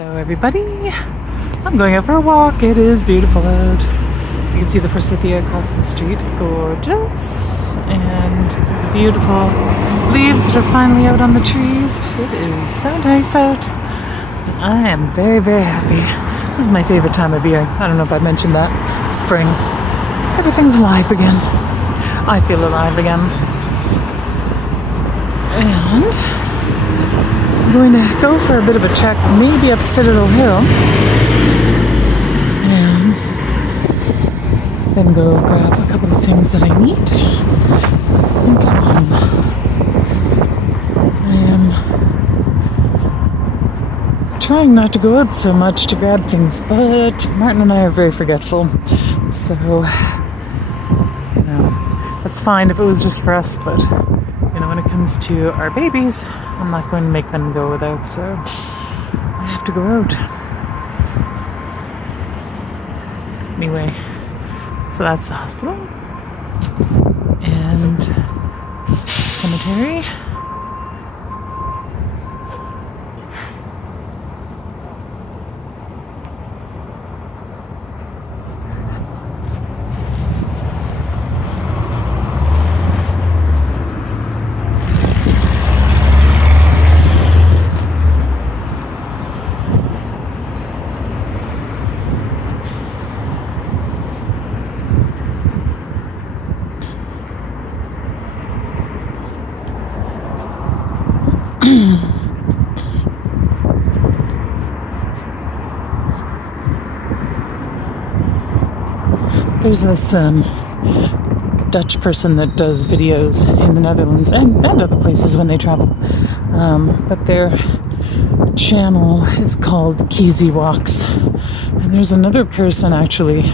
Hello everybody, I'm going out for a walk. It is beautiful out. You can see the forsythia across the street, gorgeous, and the beautiful leaves that are finally out on the trees. It is so nice out. I am very, very happy. This is my favorite time of year. I don't know if I mentioned that. Spring. Everything's alive again. I feel alive again. And I'm going to go for a bit of a check, maybe up Citadel Hill, and then go grab a couple of things that I need and come home. I am trying not to go out so much to grab things, but Martin and I are very forgetful, so, you know, that's fine if it was just for us, but, you know, when it comes to our babies, I'm not going to make them go without, so I have to go out. Anyway, so that's the hospital and cemetery. There's this Dutch person that does videos in the Netherlands and other places when they travel. But their channel is called Kiezy Walks. And there's another person, actually,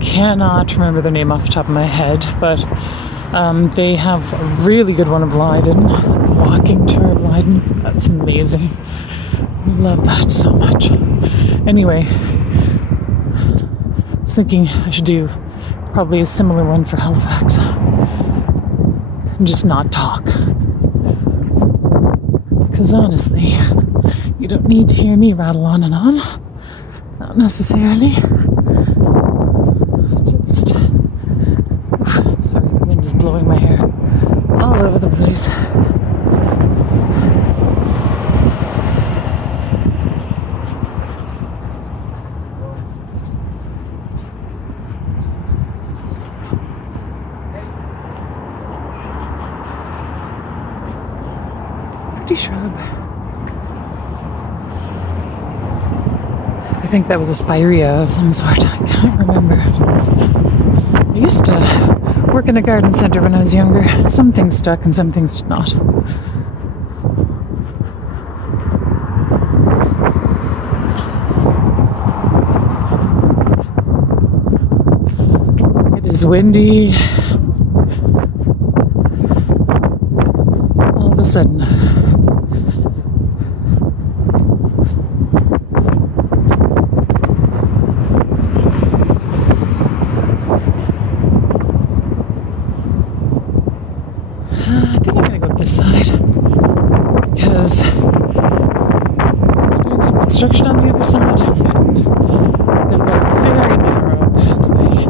cannot remember their name off the top of my head, but they have a really good one of Leiden, walking tour of Leiden. That's amazing. I love that so much. Anyway, I was thinking I should do probably a similar one for Halifax and just not talk. Because honestly, you don't need to hear me rattle on and on. Not necessarily. Just... sorry, the wind is blowing my hair all over the place. Pretty shrub. I think that was a spirea of some sort. I can't remember. I used to work in a garden centre when I was younger. Some things stuck and some things did not. It is windy. All of a sudden. I think I'm going to go up this side because they're doing some construction on the other side and they've got a very narrow pathway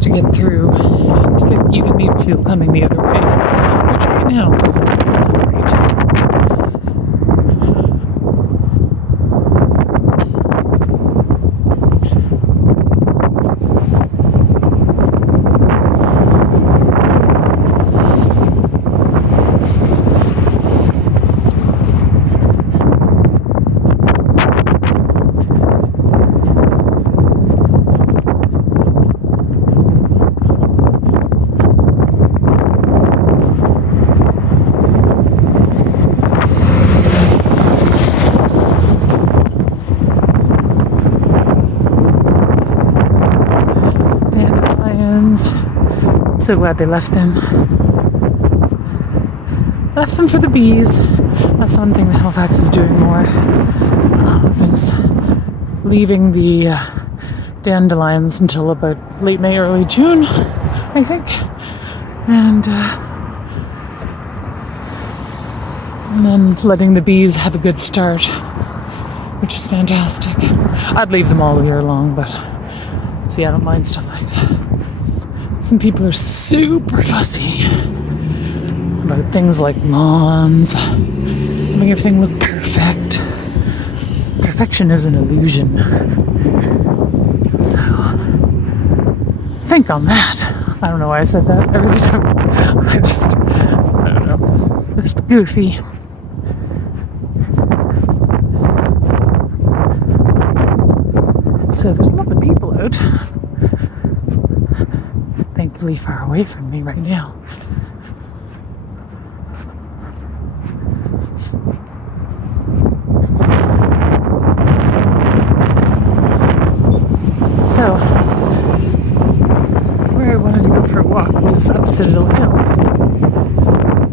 to get through, and you can meet people coming the other way, which right now is not great. So glad they left them. Left them for the bees. That's one thing that Halifax is doing more of, is leaving the dandelions until about late May, early June, I think. And then letting the bees have a good start which is fantastic. I'd leave them all year long, but see, I don't mind stuff like that. Some people are super fussy about things like lawns, making everything look perfect. Perfection is an illusion. So, think on that. I don't know why I said that every time. I don't know. Just goofy. So there's a lot of people out. Thankfully far away from me right now. So, where I wanted to go for a walk was up Citadel Hill.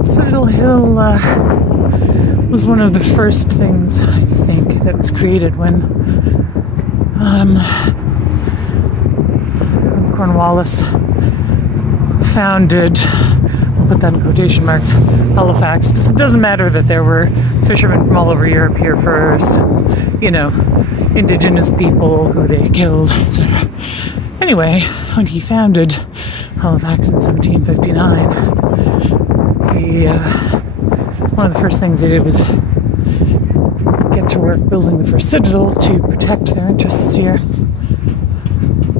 Citadel Hill was one of the first things, I think, that was created when Cornwallis founded, I'll put that in quotation marks, Halifax. It doesn't matter that there were fishermen from all over Europe here first, and, indigenous people who they killed, etc. Anyway, when he founded Halifax in 1759, one of the first things they did was get to work building the first citadel to protect their interests here.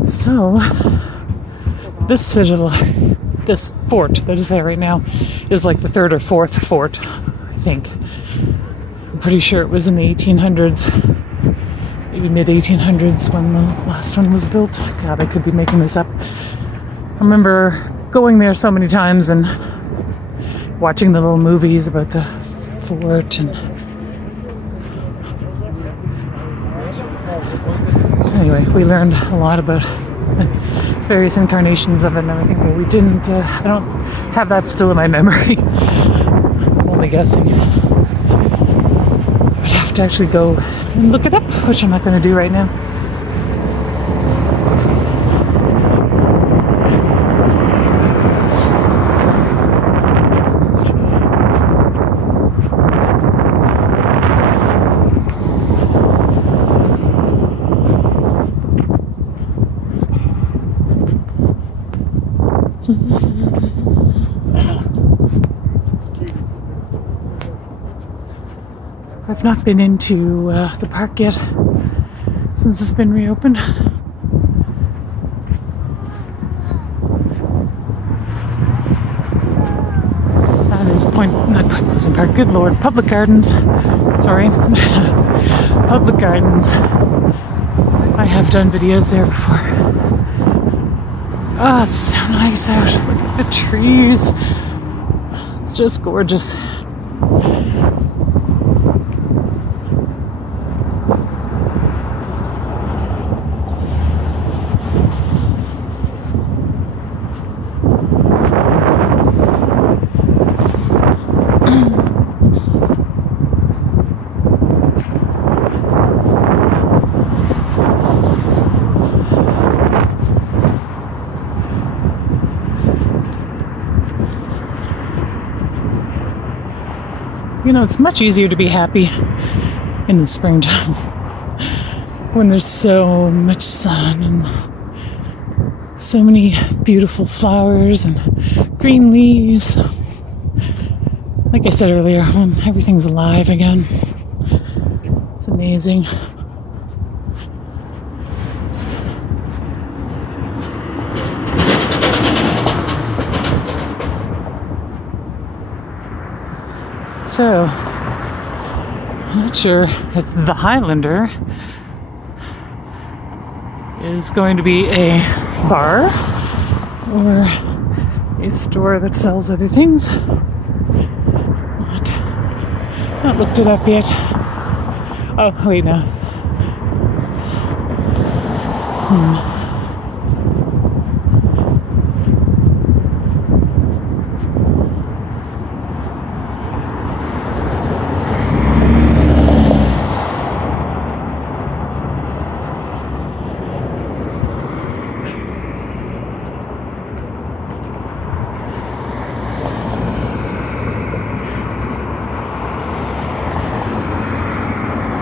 So, this citadel, this fort that is there right now, is like the third or fourth fort, I think. I'm pretty sure it was in the 1800s, maybe mid-1800s when the last one was built. God, I could be making this up. I remember going there so many times and watching the little movies about the fort and anyway, we learned a lot about various incarnations of it and everything, but we didn't, I don't have that still in my memory. I'm only guessing. I would have to actually go and look it up, which I'm not going to do right now. I've not been into the park yet since it's been reopened. That is not Point Pleasant Park, good lord, Public Gardens. Sorry. Public Gardens. I have done videos there before. Oh, it's so nice out. Look at the trees. It's just gorgeous. It's much easier to be happy in the springtime when there's so much sun and so many beautiful flowers and green leaves. Like I said earlier, when everything's alive again. It's amazing. So, I'm not sure if the Highlander is going to be a bar or a store that sells other things. Not looked it up yet. Oh, wait, no.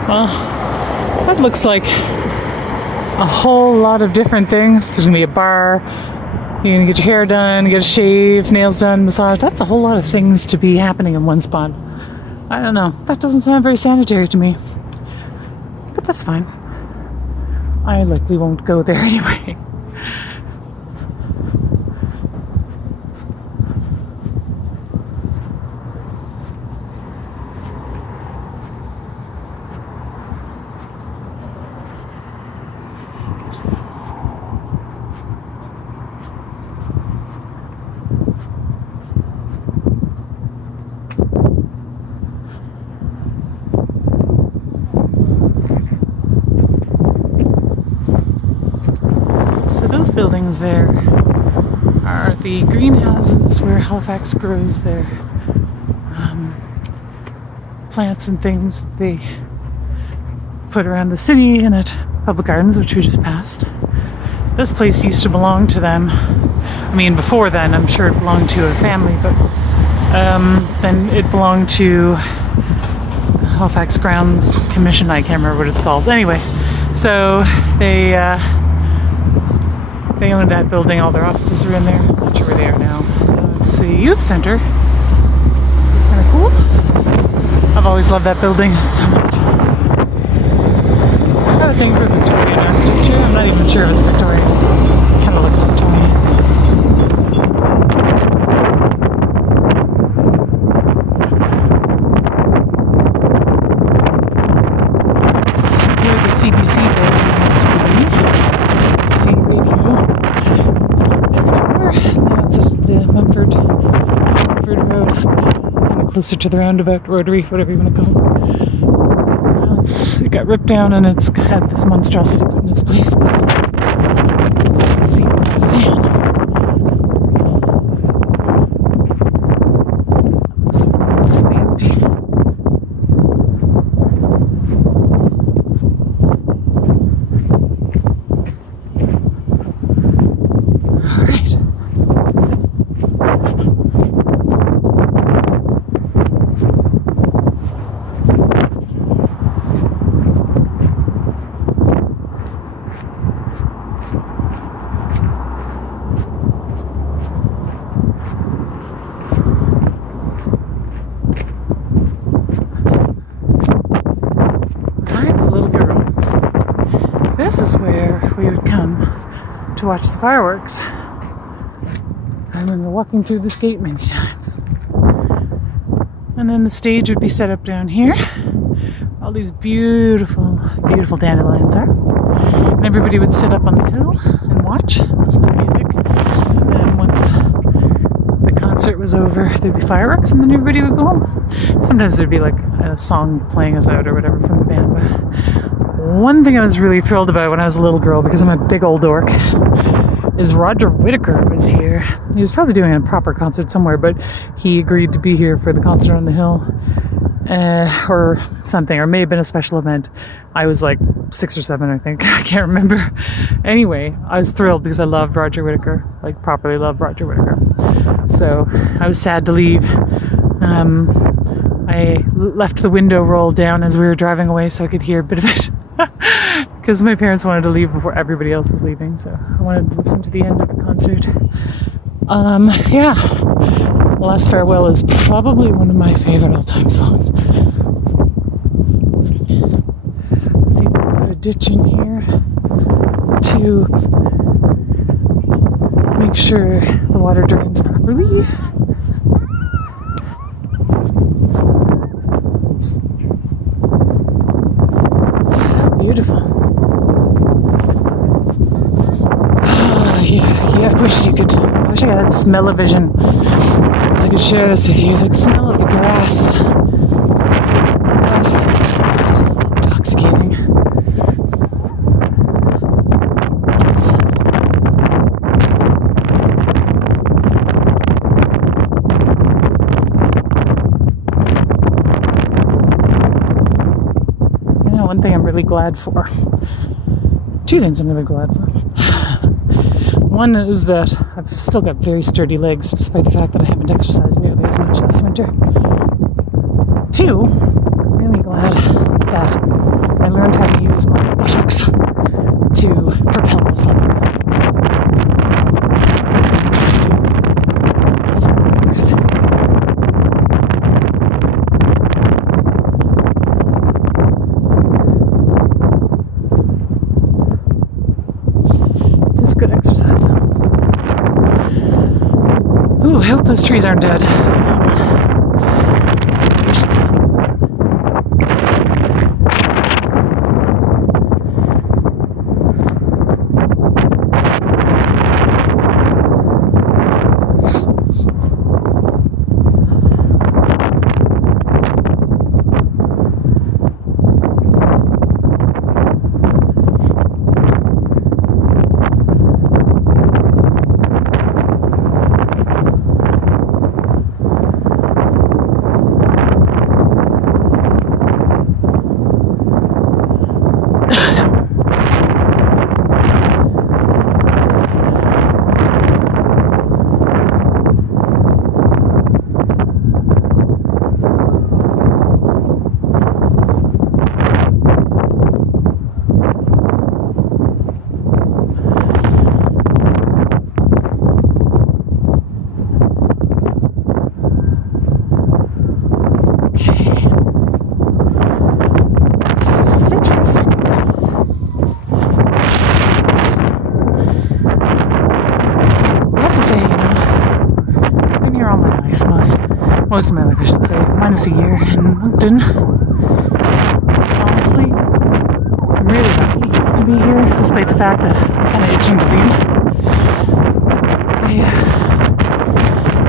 Well, That looks like a whole lot of different things. There's gonna be a bar. You're gonna get your hair done, get a shave, nails done, massage. That's a whole lot of things to be happening in one spot. I don't know. That doesn't sound very sanitary to me. But that's fine. I likely won't go there anyway. So those buildings there are the greenhouses where Halifax grows their plants and things that they put around the city and at Public Gardens, which we just passed. This place used to belong to them. I mean, before then, I'm sure it belonged to a family, but then it belonged to Halifax Grounds Commission. I can't remember what it's called. Anyway, so they owned that building. All their offices are in there. I'm not sure where they are now. Let's see, youth center. It's kind of cool. I've always loved that building so much. I have a thing for Victorian architecture. I'm not even sure if it's Victorian. It kind of looks Victorian. It's where the CBC building used to be. CBC radio. It's not there anymore. Now it's at the Mumford Road. Kind of closer to the roundabout, rotary, whatever you want to call it. It got ripped down and it's had this monstrosity put in its place. But as you can see, I'm not a fan. It looks really empty. This is where we would come to watch the fireworks. I remember walking through this gate many times. And then the stage would be set up down here. All these beautiful, beautiful dandelions are. And everybody would sit up on the hill and watch and listen to music. And then once the concert was over, there'd be fireworks and then everybody would go home. Sometimes there'd be like a song playing us out or whatever from the band. But one thing I was really thrilled about when I was a little girl, because I'm a big old dork, is Roger Whittaker was here. He was probably doing a proper concert somewhere, but he agreed to be here for the concert on the hill. Or something, or it may have been a special event. I was like 6 or 7, I think. I can't remember. Anyway, I was thrilled because I loved Roger Whittaker, like properly loved Roger Whittaker. So I was sad to leave. I left the window rolled down as we were driving away so I could hear a bit of it. Because my parents wanted to leave before everybody else was leaving, so I wanted to listen to the end of the concert. Yeah. The Last Farewell is probably one of my favorite all-time songs. See, we put a ditch in here to make sure the water drains properly. It's so beautiful. Yeah, I wish I had that smell-o-vision. So I could share this with you. The smell of the grass. It's just intoxicating. One thing I'm really glad for. 2 things I'm really glad for. One is that I've still got very sturdy legs, despite the fact that I haven't exercised nearly as much this winter. 2, I'm really glad that I learned how to use my I hope those trees aren't dead. Gracious. Most of my life, I should say, minus a year in Moncton. Honestly, I'm really lucky to be here, despite the fact that I'm kind of itching to leave.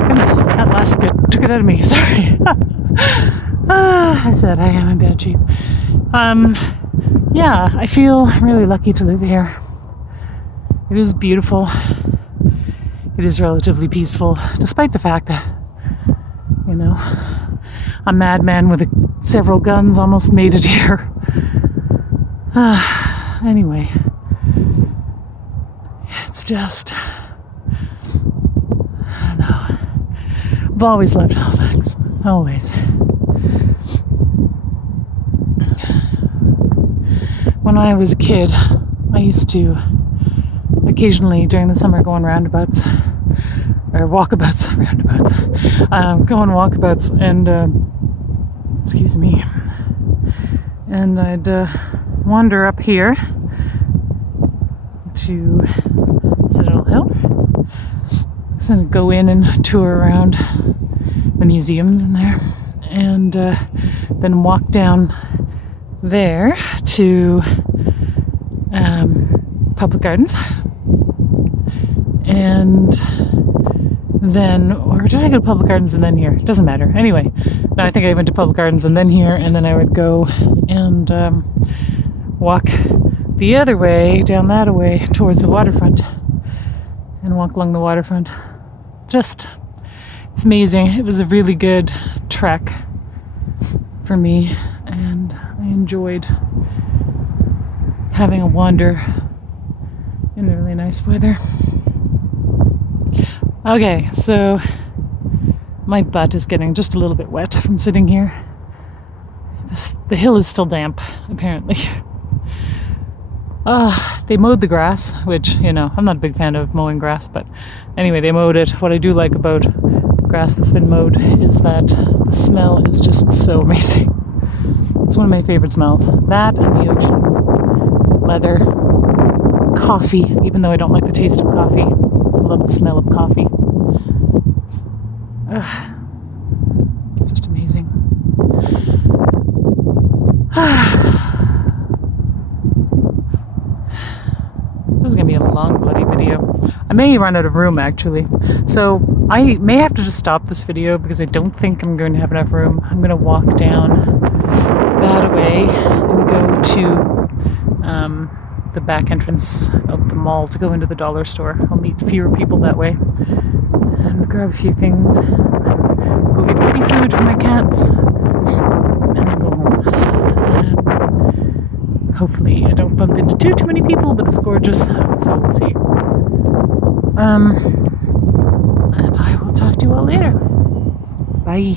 Goodness, that last bit took it out of me. Sorry. I said I am in bad shape. Yeah, I feel really lucky to live here. It is beautiful. It is relatively peaceful, despite the fact that, you know, a madman with several guns almost made it here. Anyway, it's just, I don't know. I've always loved Halifax. Always. When I was a kid, I used to occasionally during the summer go on roundabouts. Or walkabouts, roundabouts. Go on walkabouts and, excuse me, and I'd wander up here to Citadel Hill. So go in and tour around the museums in there, and then walk down there to public gardens, and then, or did I go to public gardens and then here? It doesn't matter. Anyway, no, I think I went to public gardens and then here, and then I would go and walk the other way, down that way, towards the waterfront, and walk along the waterfront. Just, it's amazing. It was a really good trek for me, and I enjoyed having a wander in the really nice weather. Okay, so my butt is getting just a little bit wet from sitting here. The hill is still damp, apparently. They mowed the grass, which, you know, I'm not a big fan of mowing grass, but anyway, they mowed it. What I do like about grass that's been mowed is that the smell is just so amazing. It's one of my favorite smells. That and the ocean, leather, coffee, even though I don't like the taste of coffee. I love the smell of coffee. It's just amazing. This is going to be a long bloody video. I may run out of room, actually. So I may have to just stop this video because I don't think I'm going to have enough room. I'm going to walk down that way and go to the back entrance of the mall to go into the dollar store. I'll meet fewer people that way and grab a few things, and then go get kitty food for my cats, and then go home. And hopefully I don't bump into too many people, but it's gorgeous, so we'll see. And I will talk to you all later. Bye.